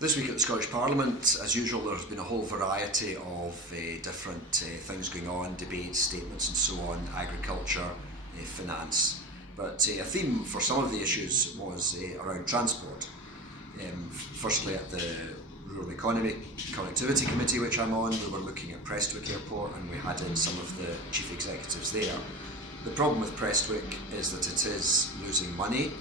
This week at the Scottish Parliament, as usual, there's been a whole variety of different things going on, debates, statements and so on, agriculture, finance. But a theme for some of the issues was around transport. Firstly at the Rural Economy Connectivity Committee, which I'm on, we were looking at Prestwick Airport and we had in some of the chief executives there. The problem with Prestwick is that it is losing money,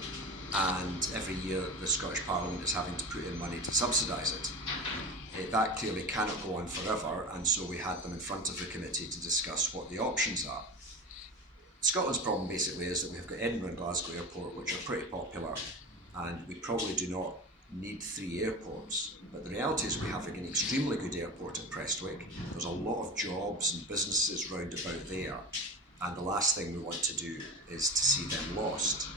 and every year the Scottish Parliament is having to put in money to subsidise it. That clearly cannot go on forever, and so we had them in front of the committee to discuss what the options are. Scotland's problem basically is that we have got Edinburgh and Glasgow Airport, which are pretty popular, and we probably do not need 3 airports. But the reality is we have an extremely good airport at Prestwick. There's a lot of jobs and businesses round about there, and the last thing we want to do is to see them lost.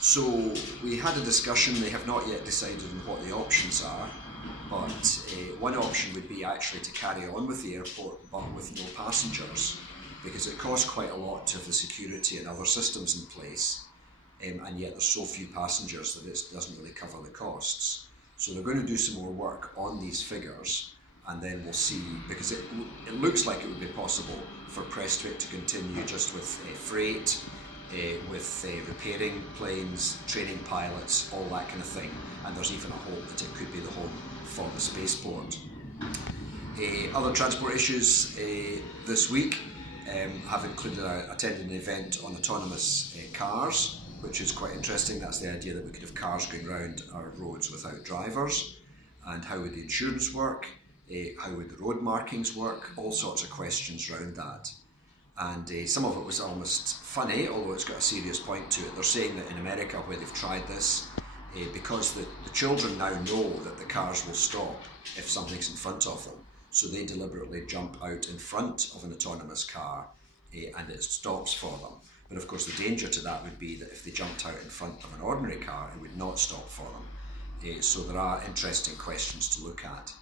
So we had a discussion. They have not yet decided on what the options are, but one option would be actually to carry on with the airport but with no passengers, because it costs quite a lot to have the security and other systems in place, and yet there's so few passengers that it doesn't really cover the costs. So they're going to do some more work on these figures, and then we'll see, because it looks like it would be possible for Prestwick to continue just with freight, with repairing planes, training pilots, all that kind of thing, and there's even a hope that it could be the home for the spaceport. Other transport issues this week have included attending an event on autonomous cars, which is quite interesting. That's the idea that we could have cars going around our roads without drivers, and how would the insurance work, how would the road markings work, all sorts of questions around that. And some of it was almost funny, although it's got a serious point to it. They're saying that in America, where they've tried this, because the children now know that the cars will stop if something's in front of them, so they deliberately jump out in front of an autonomous car and it stops for them. But of course the danger to that would be that if they jumped out in front of an ordinary car, it would not stop for them. So there are interesting questions to look at.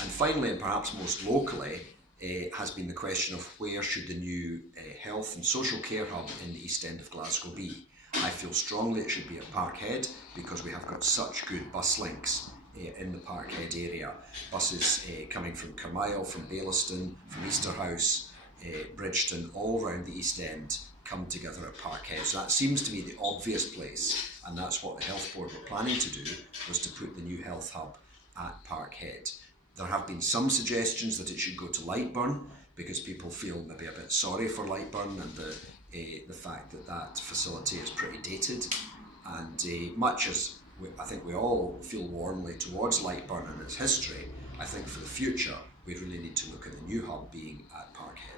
And finally, and perhaps most locally, has been the question of where should the new health and social care hub in the east end of Glasgow be. I feel strongly it should be at Parkhead, because we have got such good bus links in the Parkhead area. Buses coming from Carmyle, from Baillieston, from Easterhouse, Bridgeton, all around the east end come together at Parkhead. So that seems to be the obvious place, and that's what the Health Board were planning to do, was to put the new health hub at Parkhead. There have been some suggestions that it should go to Lightburn, because people feel maybe a bit sorry for Lightburn and the fact that that facility is pretty dated. And much as I think we all feel warmly towards Lightburn and its history, I think for the future we really need to look at the new hub being at Parkhead.